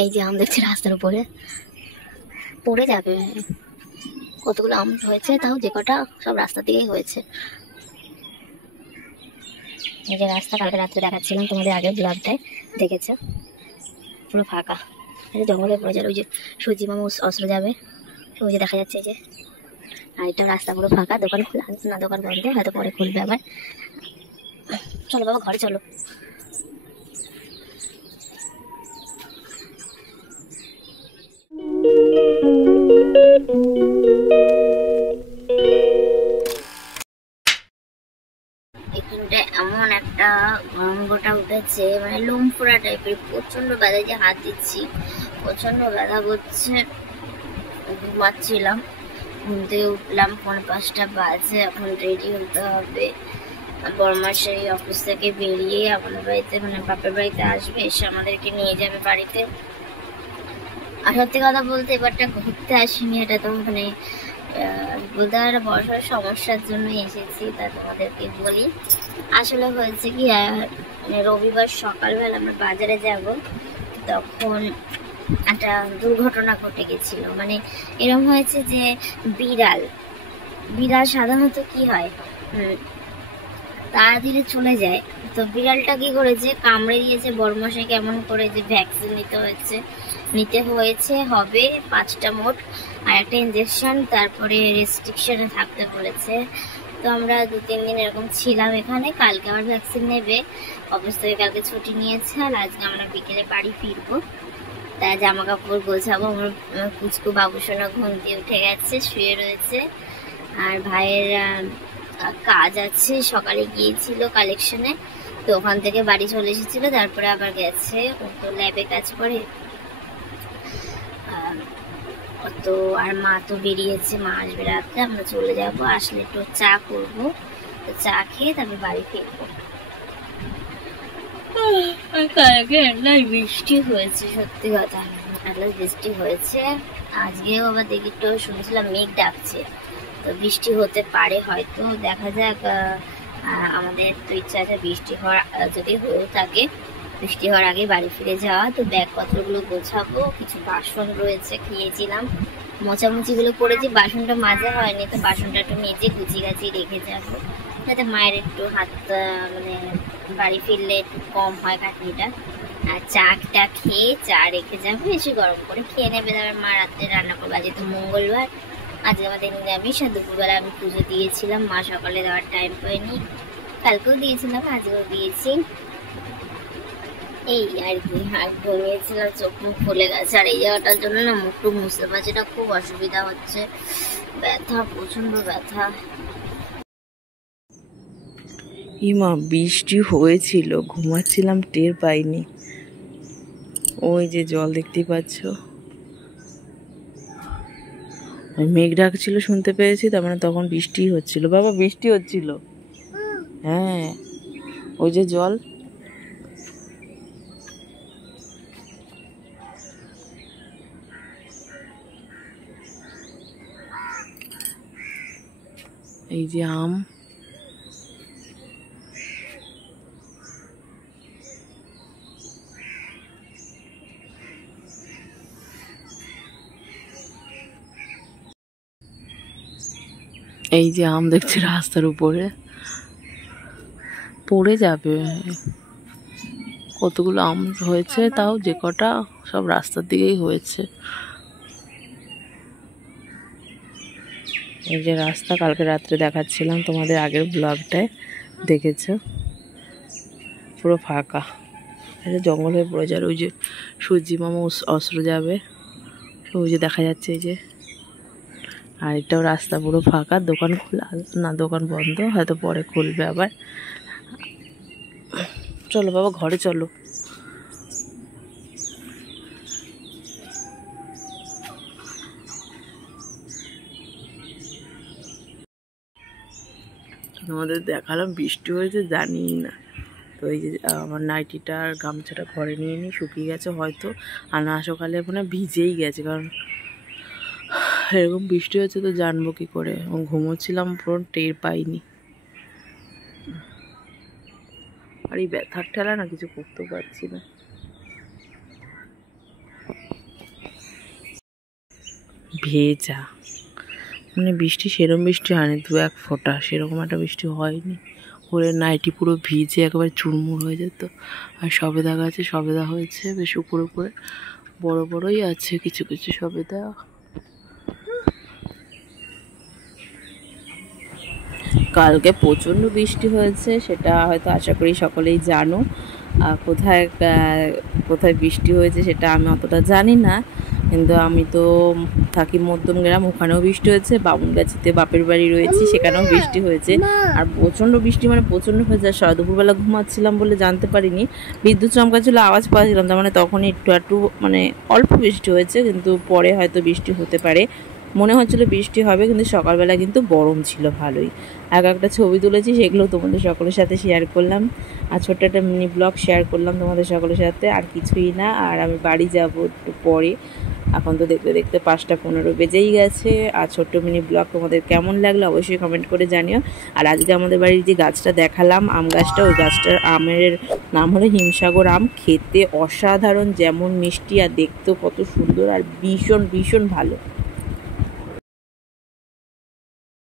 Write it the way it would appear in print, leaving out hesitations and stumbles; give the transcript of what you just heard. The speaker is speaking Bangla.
এই যে আম দেখছি রাস্তার উপরে পড়ে যাবে। কতগুলো আম হয়েছে, তাও যে কটা সব রাস্তা দিকেই হয়েছে। এই যে রাস্তা কালকে রাত্রে দেখাচ্ছিলাম তোমাদের, আগের ব্লগটায় দেখেছো, পুরো ফাঁকা। এই যে জঙ্গলে পড়ে যাবে, ওই যে সূর্যি মামা অস্ত্র যাবে, ওই যে দেখা যাচ্ছে। এই যে আর এটা রাস্তা পুরো ফাঁকা, দোকান খোলা না, দোকান বন্ধ, হয়তো পরে খুলবে আবার। চলো বাবা ঘরে চলো। এখানটায় এমন একটা গরম গোটা উঠেছে, মানে লোম ফোড়া টাইপের, প্রচন্ড ব্যথা। যে হাত দিচ্ছি প্রচন্ড ব্যথা করছে। ঘুমাচ্ছিলাম, ঘুম থেকে উঠলাম 4:45 বাজে। এখন রেডি হতে হবে। বড়মা সেই অফিস থেকে বেরিয়ে আমাদের বাড়িতে, মানে বাপের বাড়িতে আসবে, এসে আমাদেরকে নিয়ে যাবে বাড়িতে। আর সত্যি কথা বলতে এবারটা ঘুরতে আসিনি, এটা তো মানে বলতে পারে বড়সড় সমস্যার জন্য এসেছি। তা তোমাদেরকে বলি, আসলে হয়েছে কি, মানে রবিবার সকালবেলা আমরা বাজারে যাব, তখন একটা দুর্ঘটনা ঘটে গেছিল। মানে এরকম হয়েছে যে বিড়াল বিড়াল সাধারণত কি হয়, তাড়াতাড়ি চলে যায়। তো বিড়ালটা কি করেছে, কামড়ে দিয়েছে বড়মশাই। কেমন করে যে ভ্যাকসিন নিতে হয়েছে হবে 5টা মোট, আর একটা ইঞ্জেকশন, তারপরে রেস্ট্রিকশনে থাকতে বলেছে। তো আমরা 2-3 দিন এরকম ছিলাম এখানে। কালকে আবার ভ্যাকসিন নেবে, অফিস থেকে কালকে ছুটি নিয়েছে। আর আজকে আমরা বিকেলে বাড়ি ফিরবো, তাই জামা কাপড় গোছাবো। আমার কুচকু বাবুসোনা ঘুম দিয়ে উঠে গেছে, শুয়ে রয়েছে। আর ভাইয়ের কাজ আছে, সকালে গিয়েছিল কালেকশনে, তো ওখান থেকে বাড়ি চলে এসেছিল, তারপরে আবার গেছে। ও তো ল্যাবে কাজ করে। তো আর মা তো বেরিয়েছে, মা আসবে রাত্রে, আমরা চলে যাব। আসলে একটু চা করবো, তো চা খেয়ে তারপর বাড়ি ফিরবো। কালকে বৃষ্টি হয়েছে, সত্যি কথা বৃষ্টি হয়েছে। আজকেও আবার দেখি একটু শুনেছিলাম মেঘ ডাকছে, তো বৃষ্টি হতে পারে হয়তো, দেখা যাক। আমাদের তো ইচ্ছা আছে বৃষ্টি হওয়ার, যদি হয়েও থাকে বৃষ্টি হওয়ার আগে বাড়ি ফিরে যাওয়া। তো ব্যাগপত্রগুলো গোছাবো, কিছু বাসন রয়েছে, খেয়েছিলাম, মোছামুছিগুলো করেছি, বাসনটা মাজা হয়নি, তো বাসনটা একটু মেজে গুছিয়ে গাছিয়ে রেখে যাবো, যাতে মায়ের একটু হাত, মানে বাড়ি ফিরলে একটু কম হয় খাটনিটা। আর চাটা খেয়ে চা রেখে যাবো, এসে গরম করে খেয়ে নেবে। তারপর মা রাত্রে রান্না করবে। আজকে তো মঙ্গলবার, আজকে আমাদের নিরামিষ। আর দুপুরবেলা আমি পুজো দিয়েছিলাম, মা সকালে দেওয়ার টাইম পায়নি, কালকেও দিয়েছিলাম, আজকেও দিয়েছি। এই আর কি, আর ঘুমিয়েছিলাম, চোখ মুখ ফুলে গেছে। আর এই জায়গাটার জন্য না মুখ টুক মুছতে পারছি না, খুব অসুবিধা হচ্ছে, ব্যথা, প্রচন্ড ব্যথা। ইমা বৃষ্টি হয়েছিল, ঘুমাচ্ছিলাম, টের পাইনি। ওই যে জল দেখতেই পাচ্ছ, মেঘ ডাকছিল, শুনতে পেয়েছি, তার মানে তখন বৃষ্টি হচ্ছিল। বাবা বৃষ্টি হচ্ছিল, হ্যাঁ ওই যে জল। এই যে আম, এই যে আম দেখছি রাস্তার উপরে পড়ে যাবে। কতগুলো আম হয়েছে, তাও যে কটা সব রাস্তার দিকেই হয়েছে। এই যে রাস্তা কালকে রাত্রে দেখাচ্ছিলাম তোমাদের, আগের ব্লগটায় দেখেছো, পুরো ফাঁকা। এটা জঙ্গল হয়ে পড়ে যাবে। ওই যে সূর্যি মামা অস্ত্র যাবে, ওই যে দেখা যাচ্ছে। এই যে আর এটাও রাস্তা পুরো ফাঁকা, দোকান খোলা না, দোকান বন্ধ, হয়তো পরে খুলবে আবার। চলো বাবা ঘরে চলো। তোমাদের দেখালাম বৃষ্টি হয়েছে, জানি না। তো এই যে আমার নাইটিটা আর গামছাটা ঘরে নিয়ে নিই, শুকিয়ে গেছে হয়তো, আর না সকালে মানে ভিজেই গেছে, কারণ এরকম বৃষ্টি হচ্ছে তো জানবো কি করে। ঘুমোচ্ছিলাম, পুরো টের পাইনি। আর এই ব্যথার ঠেলা না কিছু করতেও পারছি না। ভেজা, মানে বৃষ্টি সেরকম বৃষ্টি হয়নি, 2-1 ফোঁটা, সেরকম একটা বৃষ্টি হয়নি। হলে নাইটি পুরো ভিজে একেবারে চুরমুর হয়ে যেত। আর সবেদা গাছে সবেদা হয়েছে বেশ উপরে উপরে, বড় বড়ই আছে কিছু কিছু সবেদা। কালকে প্রচণ্ড বৃষ্টি হয়েছে, সেটা হয়তো আশা করি সকলেই জানো। কোথায় কোথায় বৃষ্টি হয়েছে সেটা আমি অতটা জানি না, কিন্তু আমি তো থাকি মধ্যম গ্রাম, ওখানেও বৃষ্টি হয়েছে। বামুনগাছিতে বাপের বাড়ি রয়েছি, সেখানেও বৃষ্টি হয়েছে। আর প্রচণ্ড বৃষ্টি মানে প্রচণ্ড হয়েছে। আর দুপুরবেলা ঘুমাচ্ছিলাম বলে জানতে পারিনি, বিদ্যুৎ চমকাচ্ছিল, আওয়াজ পাচ্ছিলাম, তার মানে তখনই একটু মানে অল্প বৃষ্টি হয়েছে, কিন্তু পরে হয়তো বৃষ্টি হতে পারে। মনে হচ্ছিলো বৃষ্টি হবে, কিন্তু সকালবেলা কিন্তু গরম ছিল ভালোই। একটা ছবি তুলেছি, সেগুলো তোমাদের সকলের সাথে শেয়ার করলাম। আর ছোট্ট একটা মিনি ব্লগ শেয়ার করলাম তোমাদের সকলের সাথে, আর কিছুই না। আর আমি বাড়ি যাব একটু পরে, এখন তো দেখতে দেখতে 5টা 15 বেজেই গেছে। আর ছোট্ট মিনি ব্লগ তোমাদের কেমন লাগলো অবশ্যই কমেন্ট করে জানিও। আর আজকে আমাদের বাড়ির যে গাছটা দেখালাম, আম গাছটা, ওই গাছটার আমের নাম হলো হিমসাগর আম। খেতে অসাধারণ, যেমন মিষ্টি আর দেখতেও কত সুন্দর, আর ভীষণ ভীষণ ভালো।